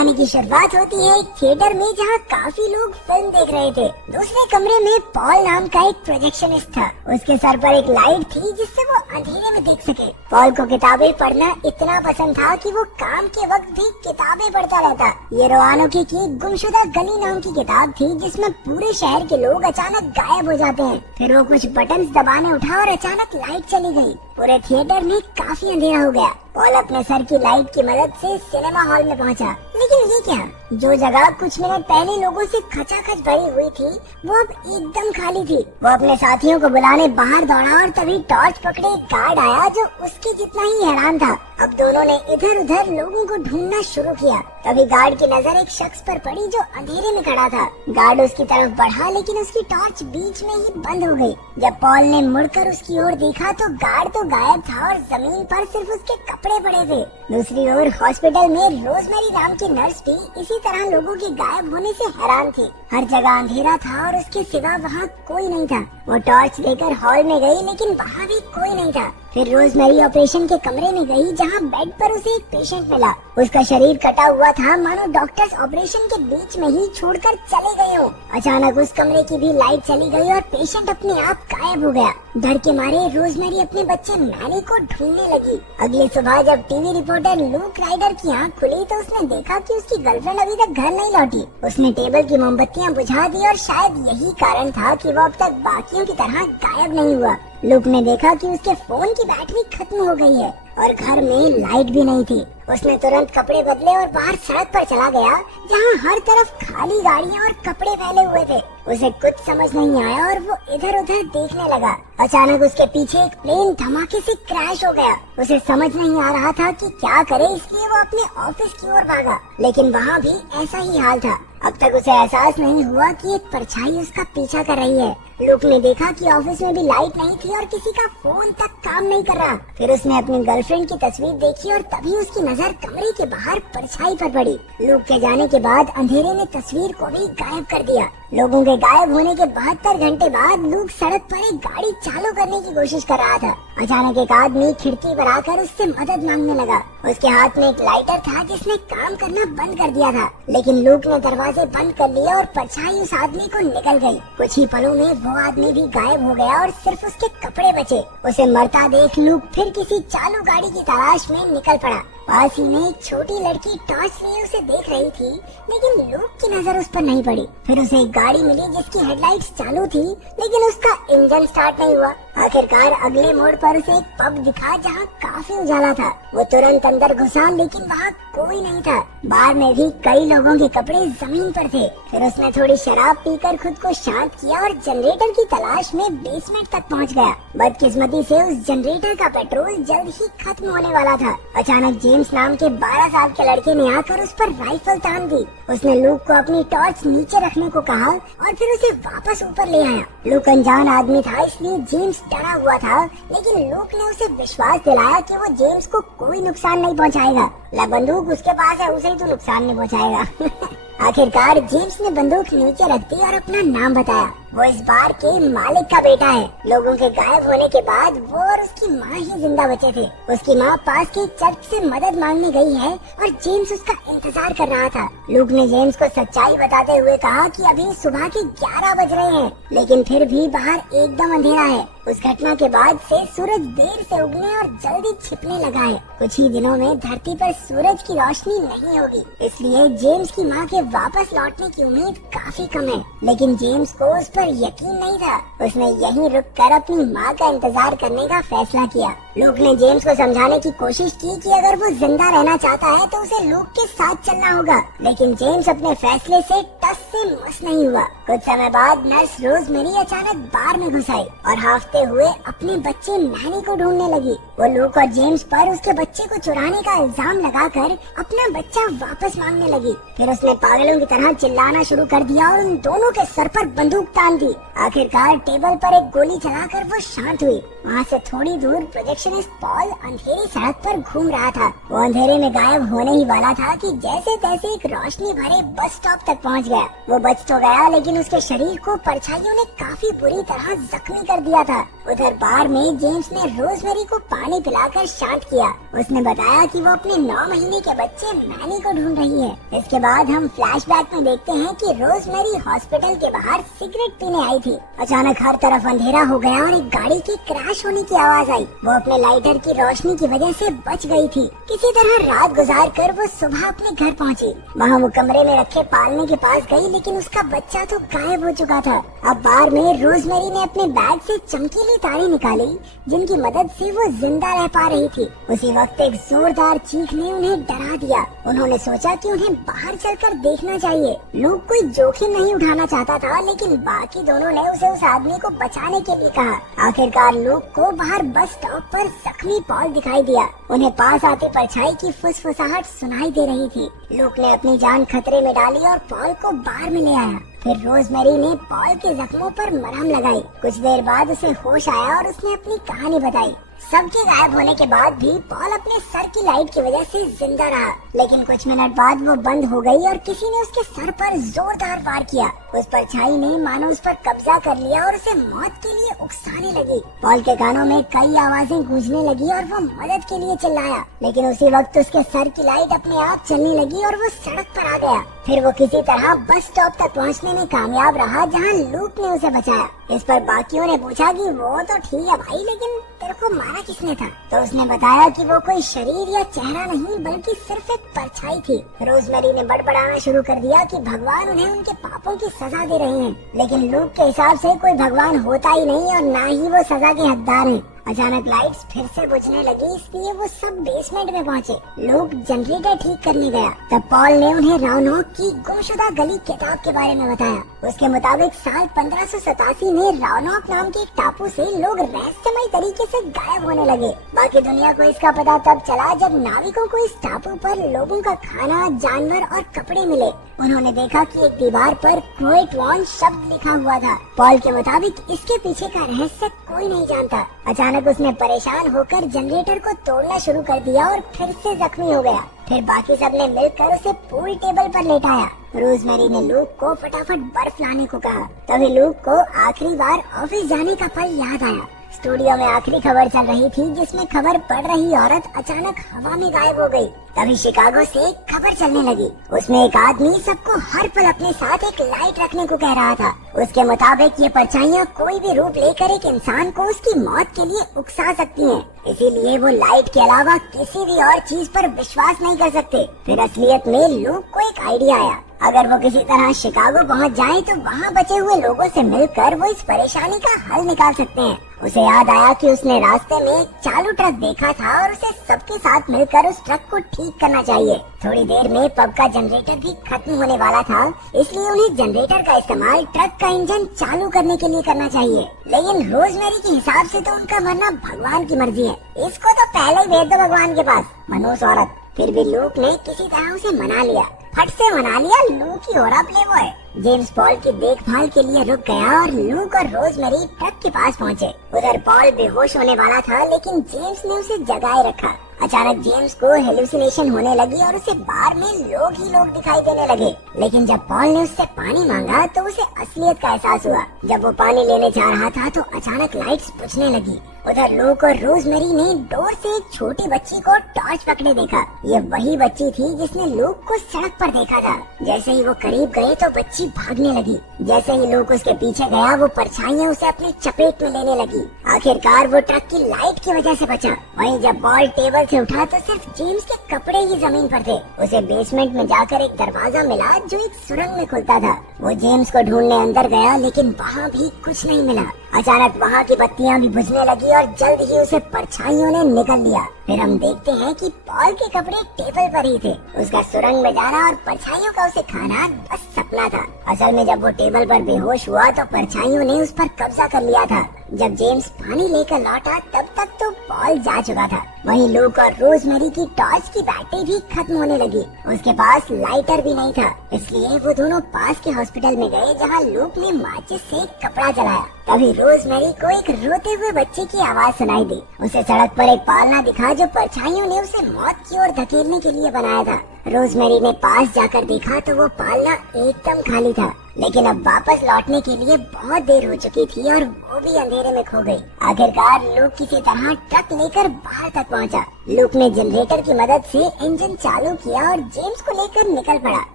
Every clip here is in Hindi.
कहानी की शुरुआत होती है एक थिएटर में जहाँ काफी लोग फिल्म देख रहे थे। दूसरे कमरे में पॉल नाम का एक प्रोजेक्शनिस्ट था। उसके सर पर एक लाइट थी जिससे वो अंधेरे में देख सके। पॉल को किताबें पढ़ना इतना पसंद था कि वो काम के वक्त भी किताबें पढ़ता रहता। ये रोआनोकी की गुमशुदा गली नाम की किताब थी जिसमें पूरे शहर के लोग अचानक गायब हो जाते हैं। फिर वो कुछ बटन्स दबाने उठा और अचानक लाइट चली गई। पूरे थिएटर में काफी अंधेरा हो गया। पॉल अपने सर की लाइट की मदद से सिनेमा हॉल में पहुंचा, लेकिन ये क्या, जो जगह कुछ मिनट पहले लोगों से खचाखच भरी हुई थी वो अब एकदम खाली थी। वो अपने साथियों को बुलाने बाहर दौड़ा और तभी टॉर्च पकड़े एक गार्ड आया जो उसके जितना ही हैरान था। अब दोनों ने इधर उधर लोगों को ढूंढना शुरू किया। तभी गार्ड की नजर एक शख्स पर पड़ी जो अंधेरे में खड़ा था। गार्ड उसकी तरफ बढ़ा लेकिन उसकी टॉर्च बीच में ही बंद हो गई। जब पॉल ने मुड़कर उसकी ओर देखा तो गार्ड तो गायब था और जमीन पर सिर्फ उसके कपड़े पड़े थे। दूसरी ओर हॉस्पिटल में रोजमेरी नाम की नर्स भी इसी तरह लोगों के गायब होने से हैरान थी। हर जगह अंधेरा था और उसके सिवा वहाँ कोई नहीं था। वो टॉर्च लेकर हॉल में गई लेकिन वहाँ भी कोई नहीं था। फिर रोजमेरी ऑपरेशन के कमरे में गई जहाँ बेड पर उसे एक पेशेंट मिला। उसका शरीर कटा हुआ था, मानो डॉक्टर्स ऑपरेशन के बीच में ही छोड़कर चले गए हो। अचानक उस कमरे की भी लाइट चली गई और पेशेंट अपने आप गायब हो गया। डर के मारे रोजमेरी अपने बच्चे मैनी को ढूंढने लगी। अगली सुबह जब टीवी रिपोर्टर लूक राइडर की आँख खुली तो उसने देखा कि उसकी गर्लफ्रेंड अभी तक घर नहीं लौटी। उसने टेबल की मोमबत्तियाँ बुझा दी और शायद यही कारण था कि वो अब तक बाकियों की तरह गायब नहीं हुआ। लूक ने देखा कि उसके फोन की बैटरी खत्म हो गई है और घर में लाइट भी नहीं थी। उसने तुरंत कपड़े बदले और बाहर सड़क पर चला गया जहाँ हर तरफ खाली गाड़ियाँ और कपड़े फैले हुए थे। उसे कुछ समझ नहीं आया और वो इधर उधर देखने लगा। अचानक उसके पीछे एक प्लेन धमाके से क्रैश हो गया। उसे समझ नहीं आ रहा था कि क्या करे, इसलिए वो अपने ऑफिस की ओर भागा, लेकिन वहाँ भी ऐसा ही हाल था। अब तक उसे एहसास नहीं हुआ कि एक परछाई उसका पीछा कर रही है। लूक ने देखा कि ऑफिस में भी लाइट नहीं थी और किसी का फोन तक काम नहीं कर रहा। फिर उसने अपनी गर्लफ्रेंड की तस्वीर देखी और तभी उसकी नजर कमरे के बाहर परछाई पर पड़ी। लूक के जाने के बाद अंधेरे ने तस्वीर को भी गायब कर दिया। लोगों के गायब होने के 72 घंटे बाद लूक सड़क पर एक गाड़ी चालू करने की कोशिश कर रहा था। अचानक एक आदमी खिड़की पर आकर उससे मदद मांगने लगा। उसके हाथ में एक लाइटर था जिसने काम करना बंद कर दिया था, लेकिन लूक ने दरवाजे बंद कर लिए और परछाई उस आदमी को निकल गई। कुछ ही पलों में वो आदमी भी गायब हो गया और सिर्फ उसके कपड़े बचे। उसे मरता देख लूक फिर किसी चालू गाड़ी की तलाश में निकल पड़ा। पास ही में एक छोटी लड़की टॉर्च लिए उसे देख रही थी, लेकिन लूक की नजर उस पर नहीं पड़ी। फिर उसे एक गाड़ी मिली जिसकी हेडलाइट्स चालू थी, लेकिन उसका इंजन स्टार्ट नहीं हुआ। आखिरकार अगले मोड़ पर उसे एक पब दिखा जहाँ काफी उजाला था। वो तुरंत अंदर घुसा, लेकिन वहाँ कोई नहीं था। बार में भी कई लोगों के कपड़े जमीन पर थे। फिर उसने थोड़ी शराब पीकर खुद को शांत किया और जनरेटर की तलाश में बेसमेंट तक पहुँच गया। बदकिस्मती से उस जनरेटर का पेट्रोल जल्द ही खत्म होने वाला था। अचानक जेम्स नाम के 12 साल के लड़के ने आकर उस पर राइफल तान दी। उसने लूक को अपनी टॉर्च नीचे रखने को कहा और फिर उसे वापस ऊपर ले आया। लूक अनजान आदमी था, इसलिए जेम्स डरा हुआ था, लेकिन लूक ने उसे विश्वास दिलाया कि वो जेम्स को कोई नुकसान नहीं पहुंचाएगा। बंदूक उसके पास है, उसे ही तो नुकसान नहीं पहुंचाएगा। आखिरकार जेम्स ने बंदूक नीचे रख दी और अपना नाम बताया। वो इस बार के मालिक का बेटा है। लोगों के गायब होने के बाद वो और उसकी माँ ही जिंदा बचे थे। उसकी माँ पास के चर्च से मदद मांगने गई है और जेम्स उसका इंतजार कर रहा था। लूक ने जेम्स को सच्चाई बताते हुए कहा कि अभी सुबह के 11 बज रहे हैं, लेकिन फिर भी बाहर एकदम अंधेरा है। उस घटना के बाद से सूरज देर से उगने और जल्दी छिपने लगा है। कुछ ही दिनों में धरती पर सूरज की रोशनी नहीं होगी, इसलिए जेम्स की माँ के वापस लौटने की उम्मीद काफी कम है। लेकिन जेम्स को उस पर यकीन नहीं था। उसने यहीं रुककर अपनी माँ का इंतजार करने का फैसला किया। लूक ने जेम्स को समझाने की कोशिश की कि अगर वो जिंदा रहना चाहता है तो उसे लूक के साथ चलना होगा, लेकिन जेम्स अपने फैसले से टस से मस नहीं हुआ। कुछ समय बाद नर्स रोजमेरी अचानक बार में घुस आई और हाफते हुए अपने बच्चे मैनी को ढूंढने लगी। वो लूक और जेम्स पर उसके बच्चे को चुराने का इल्जाम लगाकर अपना बच्चा वापस मांगने लगी। फिर उसने पागलों की तरह चिल्लाना शुरू कर दिया और उन दोनों के सर पर बंदूक तान दी। आखिरकार टेबल पर एक गोली चलाकर वो शांत हुई। वहाँ से थोड़ी दूर प्रोजेक्शनिस्ट पॉल अंधेरी सड़क पर घूम रहा था। वो अंधेरे में गायब होने ही वाला था कि जैसे तैसे एक रोशनी भरे बस स्टॉप तक पहुँच गया। वो बच तो गया, लेकिन उसके शरीर को परछाइयों ने काफी बुरी तरह जख्मी कर दिया था। उधर बार में जेम्स ने रोजमेरी को पानी पिलाकर शांत किया। उसने बताया कि वो अपने 9 महीने के बच्चे मैनी को ढूंढ रही है। इसके बाद हम फ्लैशबैक में देखते हैं कि रोजमेरी हॉस्पिटल के बाहर सिगरेट पीने आई थी। अचानक हर तरफ अंधेरा हो गया और एक गाड़ी के क्रैश होने की आवाज आई। वो अपने लाइटर की रोशनी की वजह से बच गई थी। किसी तरह रात गुजार कर वो सुबह अपने घर पहुंची। वहाँ वो कमरे में रखे पालने के पास गई, लेकिन उसका बच्चा तो गायब हो चुका था। अब बार में रोजमेरी ने अपने बैग से चमकीली तारें निकाली, जिनकी मदद से वो जिंदा रह पा रही थी। उसी वक्त एक जोरदार चीख ने उन्हें डरा दिया। उन्होंने सोचा कि उन्हें बाहर चलकर देखना चाहिए। लूक कोई जोखिम नहीं उठाना चाहता था, लेकिन बाकी दोनों ने उसे उस आदमी को बचाने के लिए कहा। आखिरकार लूक को बाहर बस स्टॉप पर जख्मी पॉल दिखाई दिया। उन्हें पास आती परछाई की फुसफुसाहट सुनाई दे रही थी। लूक ने अपनी जान खतरे में डाली और पॉल को बाहर में ले आया। फिर रोजमेरी ने पॉल के जख्मों पर मरहम लगाई। कुछ देर बाद उसे होश आया और उसने अपनी कहानी बताई। सबके गायब होने के बाद भी पॉल अपने सर की लाइट की वजह से जिंदा रहा, लेकिन कुछ मिनट बाद वो बंद हो गई और किसी ने उसके सर पर जोरदार वार किया। उस परछाई ने मानो उस पर कब्जा कर लिया और उसे मौत के लिए उकसाने लगी। पॉल के कानों में कई आवाजें गूंजने लगी और वो मदद के लिए चिल्लाया, लेकिन उसी वक्त उसके सर की लाइट अपने आप चलने लगी और वो सड़क पर आ गया। फिर वो किसी तरह बस स्टॉप तक पहुंचने में कामयाब रहा, जहां लूक ने उसे बचाया। इस पर बाकियों ने पूछा कि वो तो ठीक है भाई, लेकिन तेरे को मारा किसने था? तो उसने बताया कि वो कोई शरीर या चेहरा नहीं, बल्कि सिर्फ एक परछाई थी। रोजमेरी ने बड़बड़ाना शुरू कर दिया कि भगवान उन्हें उनके पापों की सजा दे रहे हैं, लेकिन लूक के हिसाब से कोई भगवान होता ही नहीं और ना ही वो सजा के हकदार हैं। अचानक लाइट्स फिर से बुझने लगी, इसलिए वो सब बेसमेंट में पहुंचे। लोग जनरेटर ठीक करने गया। तब पॉल ने उन्हें राउनॉक की गुमशुदा गली किताब के बारे में बताया। उसके मुताबिक साल 1587 में राउनॉक नाम के एक टापू से लोग रहस्यमय तरीके से गायब होने लगे। बाकी दुनिया को इसका पता तब चला जब नाविकों को इस टापू पर लोगों का खाना, जानवर और कपड़े मिले। उन्होंने देखा कि एक दीवार पर क्रोएट वॉन शब्द लिखा हुआ था। पॉल के मुताबिक इसके पीछे का रहस्य कोई नहीं जानता। अचानक उसने परेशान होकर जनरेटर को तोड़ना शुरू कर दिया और फिर से जख्मी हो गया। फिर बाकी सबने मिलकर उसे पूल टेबल पर लेटाया। रोजमेरी ने लूक को फटाफट बर्फ लाने को कहा। तभी लूक को आखिरी बार ऑफिस जाने का पल याद आया। स्टूडियो में आखिरी खबर चल रही थी, जिसमें खबर पढ़ रही औरत अचानक हवा में गायब हो गई। तभी शिकागो से एक खबर चलने लगी। उसमें एक आदमी सबको हर पल अपने साथ एक लाइट रखने को कह रहा था। उसके मुताबिक ये परछाइयाँ कोई भी रूप लेकर एक इंसान को उसकी मौत के लिए उकसा सकती हैं। इसीलिए वो लाइट के अलावा किसी भी और चीज पर विश्वास नहीं कर सकते। फिर असलियत में लूक को एक आइडिया आया। अगर वो किसी तरह शिकागो पहुंच जाए तो वहाँ बचे हुए लोगों से मिलकर वो इस परेशानी का हल निकाल सकते हैं। उसे याद आया कि उसने रास्ते में एक चालू ट्रक देखा था और उसे सबके साथ मिलकर उस ट्रक को ठीक करना चाहिए। थोड़ी देर में पब का जनरेटर भी खत्म होने वाला था, इसलिए उन्हें जनरेटर का इस्तेमाल ट्रक का इंजन चालू करने के लिए करना चाहिए। लेकिन रोजमेरी के हिसाब से तो उनका मरना भगवान की मर्जी है। इसको तो पहले ही भेज दो भगवान के पास, मनोज औरत। फिर भी लूक ने किसी तरह उसे मना लिया। फट से मना लिया। लूक ही हो रहा प्ले बॉय। जेम्स पॉल की देखभाल के लिए रुक गया और लूक और रोजमेरी ट्रक के पास पहुंचे। उधर पॉल बेहोश होने वाला था, लेकिन जेम्स ने उसे जगाए रखा। अचानक जेम्स को हेलुसिनेशन होने लगी और उसे बार में लोग ही लोग दिखाई देने लगे। लेकिन जब पॉल ने उससे पानी मांगा तो उसे असलियत का एहसास हुआ। जब वो पानी लेने जा रहा था तो अचानक लाइट्स बुझने लगी। उधर लूक और रोजमेरी ने डोर से एक छोटी बच्ची को टॉर्च पकड़े देखा। ये वही बच्ची थी जिसने लूक को सड़क पर देखा था। जैसे ही वो करीब गए तो बच्ची भागने लगी। जैसे ही लूक उसके पीछे गया, वो परछाइयाँ उसे अपनी चपेट में लेने लगी। आखिरकार वो ट्रक की लाइट की वजह से बचा। वहीं जब बॉल टेबल से उठा तो सिर्फ जेम्स के कपड़े ही जमीन पर थे। उसे बेसमेंट में जाकर एक दरवाजा मिला जो एक सुरंग में खुलता था। वो जेम्स को ढूंढने अंदर गया, लेकिन वहाँ भी कुछ नहीं मिला। अचानक वहाँ की बत्तियाँ भी बुझने लगी और जल्द ही उसे परछाइयों ने निगल लिया। फिर हम देखते हैं कि पॉल के कपड़े टेबल पर ही थे। उसका सुरंग में जाना और परछाइयों का उसे खाना बस सपना था। असल में जब वो टेबल पर बेहोश हुआ तो परछाइयों ने उस पर कब्जा कर लिया था। जब जेम्स पानी लेकर लौटा तब तक तो पॉल जा चुका था। वहीं लूक और रोजमेरी की टॉर्च की बैटरी भी खत्म होने लगी। उसके पास लाइटर भी नहीं था, इसलिए वो दोनों पास के हॉस्पिटल में गए, जहां लूक ने माचिस से एक कपड़ा जलाया। तभी रोजमेरी को एक रोते हुए बच्चे की आवाज सुनाई दी। उसे सड़क पर एक पालना दिखा जो परछाइयों ने उसे मौत की ओर धकेलने के लिए बनाया था। रोजमेरी ने पास जाकर देखा तो वो पालना एकदम खाली था। लेकिन अब वापस लौटने के लिए बहुत देर हो चुकी थी और वो भी अंधेरे में खो गई। आखिरकार लूक किसी तरह ट्रक लेकर बाहर तक पहुंचा, लूक ने जनरेटर की मदद से इंजन चालू किया और जेम्स को लेकर निकल पड़ा,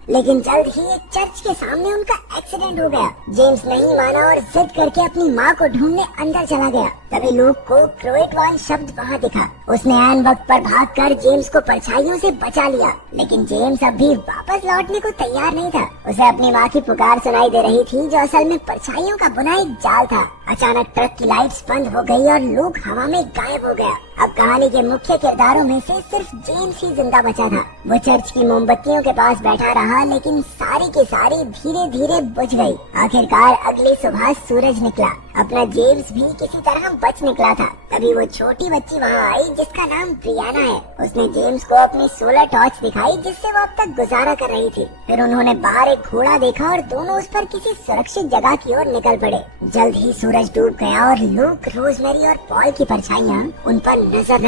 लेकिन जल्द ही एक चर्च के सामने उनका एक्सीडेंट हो गया। जेम्स नहीं माना और जिद करके अपनी माँ को ढूंढने अंदर चला गया। तभी लूक को क्रोएटवान शब्द वहाँ दिखा। उसने ऐन वक्त पर भागकर जेम्स को परछाइयों से बचा लिया, लेकिन जेम्स अब भी वापस लौटने को तैयार नहीं था। उसे अपनी माँ की पुकार सुनाई दे रही थी, जो असल में परछाइयों का बुना एक जाल था। अचानक ट्रक की लाइट्स बंद हो गई और लूक हवा में गायब हो गया। अब कहानी के मुख्य किरदारों में से सिर्फ जेम्स ही जिंदा बचा था। वो चर्च की मोमबत्तियों के पास बैठा रहा, लेकिन सारी की सारी धीरे धीरे बुझ गई। आखिरकार अगली सुबह सूरज निकला। अपना जेम्स भी किसी तरह बच निकला था। तभी वो छोटी बच्ची वहाँ आई जिसका नाम ब्रियाना है। उसने जेम्स को अपनी सोलर टॉर्च दिखाई, जिससे वो अब तक गुजारा कर रही थी। फिर उन्होंने बाहर एक घोड़ा देखा और दोनों उस पर किसी सुरक्षित जगह की ओर निकल पड़े। जल्द ही सूरज डूब गया और लूक, रोजमेरी और पॉल की परछाइयाँ उन पर नजर